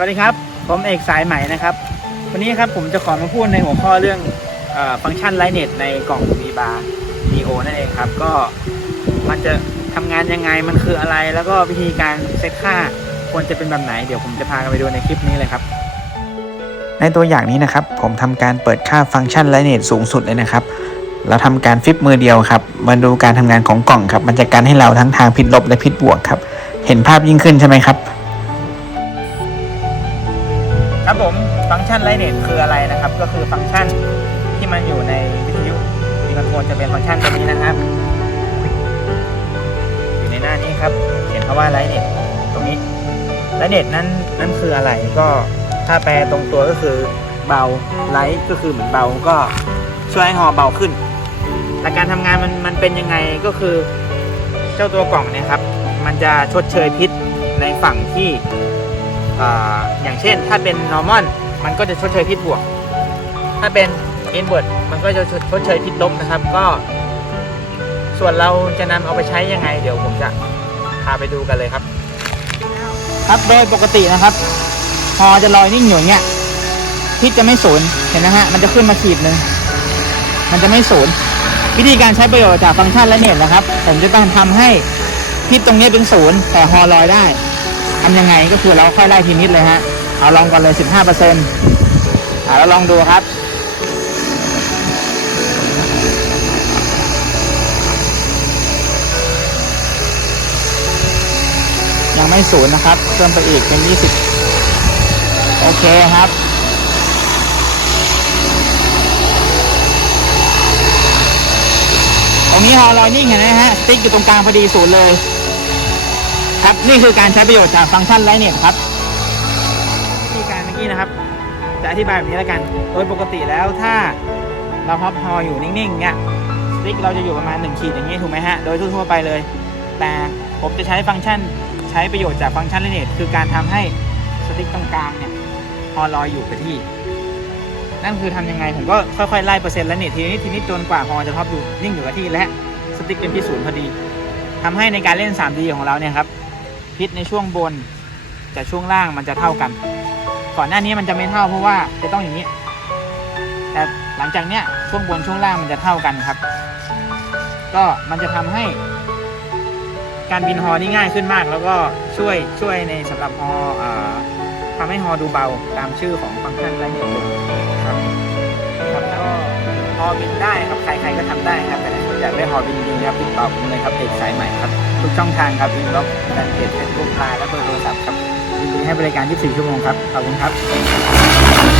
สวัสดีครับ ผมเอกสายใหม่นะครับ วันนี้ครับผมจะขอมาพูดในหัวข้อเรื่องอฟังก์ชันไลเน็ตในกล่อง v b a r Neo นั่นเองครับ ก็มันจะทำงานยังไงมันคืออะไร แล้วก็วิธีการเซตค่าควรจะเป็นแบบไหน เดี๋ยวผมจะพากันไปดูในคลิปนี้เลยครับ ในตัวอย่างนี้นะครับ ผมทำการเปิดค่าฟังก์ชันไลเน็ตสูงสุดเลยนะครับเราทำการฟิปมือเดียวครับมาดูการทำงานของกล่องครับ มันจะกันให้เราทั้งทางผิดลบและผิดบวกครับ เห็นภาพยิ่งขึ้นใช่ไหมครับ ครับผมฟังก์ชันไลเน็ตคืออะไรนะครับ ก็คือฟังก์ชันที่มันอยู่ในวิทยุมีคอนโทรลจะเป็นฟังก์ชันตัวนี้นะครับ อยู่ในหน้านี้ครับ เขียนคำว่าไลเน็ตตรงนี้ไลเน็ตนั้นนั่นคืออะไรก็ถ้าแปลตรงตัวก็คือเบาไลท์ก็คือเหมือนเบาก็ช่วยให้หอเบาขึ้นหลักการทำงานมันมันเป็นยังไงก็คือเจ้าตัวกล่องเนี่ยครับ มันจะชดเชยพิษในฝั่งที่ อย่างเช่นถ้าเป็น normal มันก็จะชดเชยพิษบวก ถ้าเป็น invert มันก็จะชดเชยพิษลบนะครับ ก็ ส่วนเราจะนำเอาไปใช้ยังไง เดี๋ยวผมจะพาไปดูกันเลยครับ ครับโดยปกตินะครับ พอจะลอยนิ่งอยู่เงี้ยพิษจะไม่ศูนย์เห็นนะฮะมันจะขึ้นมาขีดหนึ่งมันจะไม่ศูนย์วิธีการใช้ประโยชน์จากฟังก์ชันและเน็ตนะครับ ผมจะต้องทำให้พิษตรงนี้เป็นศูนย์แต่ฮอลอยได้ำยังไงก็คือเราค่อยไล่ทีนิดเลยฮะ เอาลองก่อนเลย 15เปอร์เซ็นต์อ่าแล้วลองดูครับ ยังไม่ศูนย์นะครับ เพิ่มไปอีกเป็น 20 โอเคครับตรงนี้ฮอลอยนิ่งเห็นไหมฮะ สติ๊กอยู่ตรงกลางพอดีศูนย์เลย ครับนี่คือการใช้ประโยชน์จากฟังก์ชันไลเน็ตครับวิธีการเมื่อกี้นะครับ จะอธิบายแบบนี้แล้วกัน โดยปกติแล้วถ้าเราฮอปฮออยู่นิ่งๆเงี้ยสติ๊กเราจะอยู่ประมาณ 1 ขีดอย่างนี้ถูกไหมฮะโดยทั่วๆไปเลย แต่ผมจะใช้ฟังก์ชันใช้ประโยชน์จากฟังก์ชันไลเน็ตคือการทำให้สติ๊กตรงกลางเนี่ยฮอลอยอยู่กับที่ นั่นคือทำยังไงผมก็ค่อยๆไล่เปอร์เซ็นต์แล้วเนี่ยทีนี้ทีนี้จนกว่าฮอจะท็อปอยู่นิ่งอยู่กับที่และสติ๊กเป็นที่ศูนย์พอดีทำให้ในการเล่น 3D ของเราเนี่ยครับ พิษในช่วงบนกับช่วงล่างมันจะเท่ากัน ก่อนหน้านี้มันจะไม่เท่าเพราะว่าจะต้องอย่างนี้ แต่หลังจากเนี้ยช่วงบนช่วงล่างมันจะเท่ากันครับ ก็มันจะทำให้ การบินฮอนี่ง่ายขึ้นมาก แล้วก็ช่วยช่วยในสำหรับฮออ่าทำให้ฮอดูเบาตามชื่อของฟังก์ชันไลน์เน็ตเลยครับครับแล้วก็ฮอบินได้ครับใครๆก็ทำได้ครับแต่ถ้าอยากได้ฮอบินดีครับติดต่อผมเลยครับเอกสายใหม่ครับ ทุกช่องทางครับอินบ็อกซ์แฟนเพจเฟซบุ๊กไลน์และเบอร์โทรศัพท์ครับยินดีให้บริการ 24 ชั่วโมงครับ ขอบคุณครับ